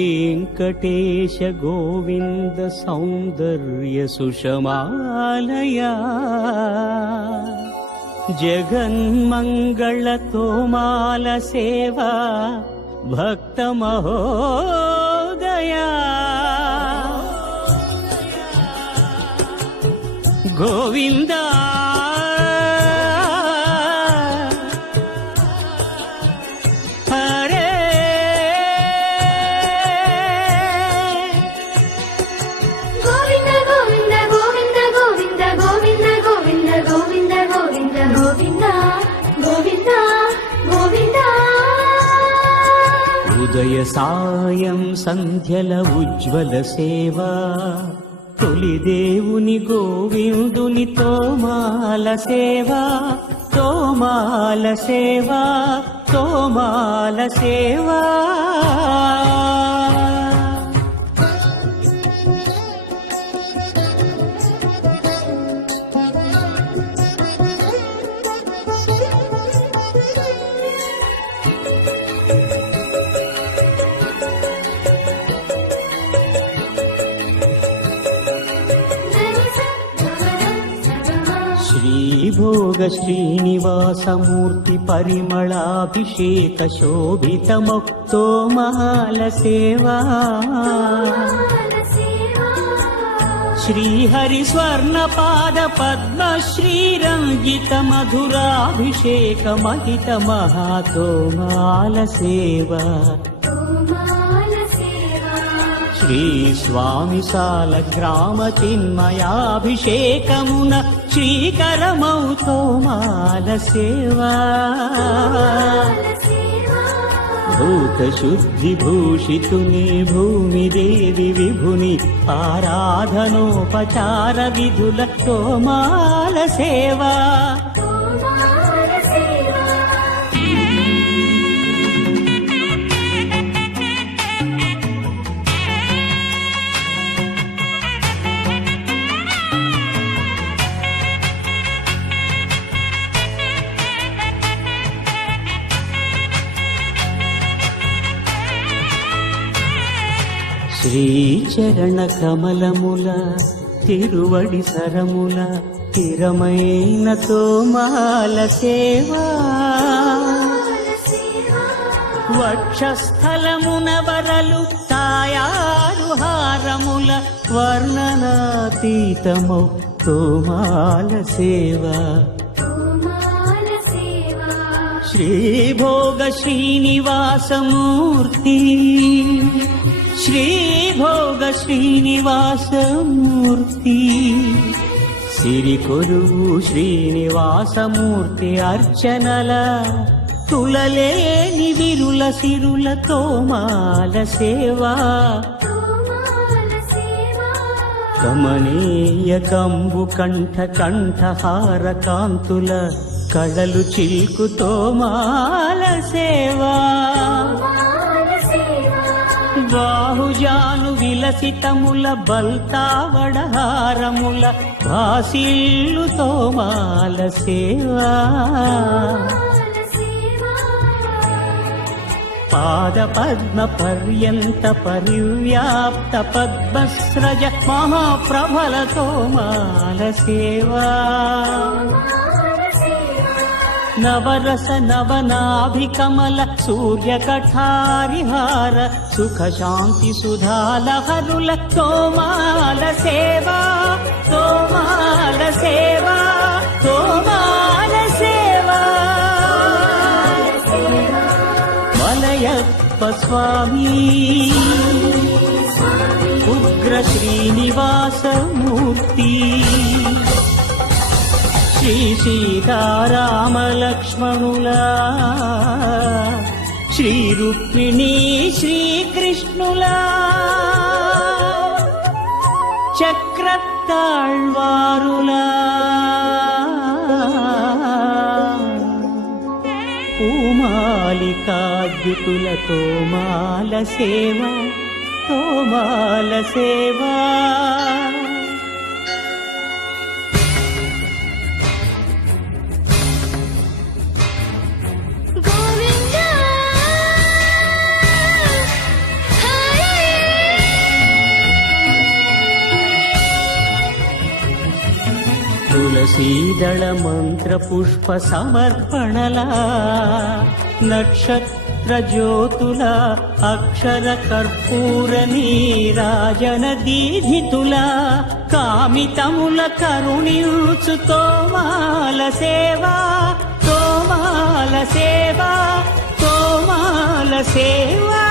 श्रीवेङ्कटेश गोविन्द सौन्दर्य सुषमालया जगन्मङ्गलतोमाल सेवा भक्तमहोदया गोविन्दा ఉదయ సాయం సంధ్యల ఉజ్వల సేవా తొలి దేవుని గోవిందుని తోమాల సేవా తోమాల సేవా తోమాల సేవా श्रीभोग श्रीनिवासमूर्ति परिमलाभिषेक शोभितमुक्तोमाल सेवा श्रीहरि स्वर्णपाद पद्म श्रीरंजित मधुराभिषेक महित महातोमाल सेवा श्री स्वामी साल ग्राम चिन्मयाभिषेकमुन श्रीकरमौ तोमाल सेवा भूत शुद्धि भूषितुनि भूमि देवी विभुनि आराधनोपचार विधुल तोमाल सेवा శ్రీచరణ కమలముల తిరువడి సరముల తిరమైన తోమాల సేవా వక్షస్థలమున వరలు తాయారు హారముల వర్ణనాతీతమౌ తోమాల సేవా శ్రీభోగ శ్రీనివాసమూర్తి श्रीभोग श्रीनिवासमूर्ति सिरिकोरुवु श्रीनिवासमूर्ति अर्चनल तुललेनि विरुल सिरुल तोमाल सेवा कमनीय कंबु कंठ कंठहार कांतुल कळलु चिल्कु तोमाल सेवा బాహుజాను విలసితముల బల్తావడహారముల భాసిల్లు తోమాల సేవా పాద పద్మ పర్యంత పరివ్యాప్త పద్మస్రజ మహాప్రభల తోమాల సేవా नवरस नवनाभिकमल सूर्य कठारिहार सुख शांति सुधालहरुल तोमाल सेवा तोमाल सेवा तोमाल सेवा वलयप्प स्वामी उग्र श्रीनिवास मूर्ति श्री सीताराम लक्ष्मणुला श्री रुक्मिणी श्री कृष्णुला चक्रताळ्वारुला पूमालिकाद्युतुल तोमाल सेवा तोमाल सेवा తులసీదళ మంత్ర పుష్ప సమర్పణలా నక్షత్ర జ్యోతుల అక్షర కర్పూర నీరాజన దీధితుల కామితముల కరుణించు తోమాల సేవా తోమాల సేవా తోమాల సేవా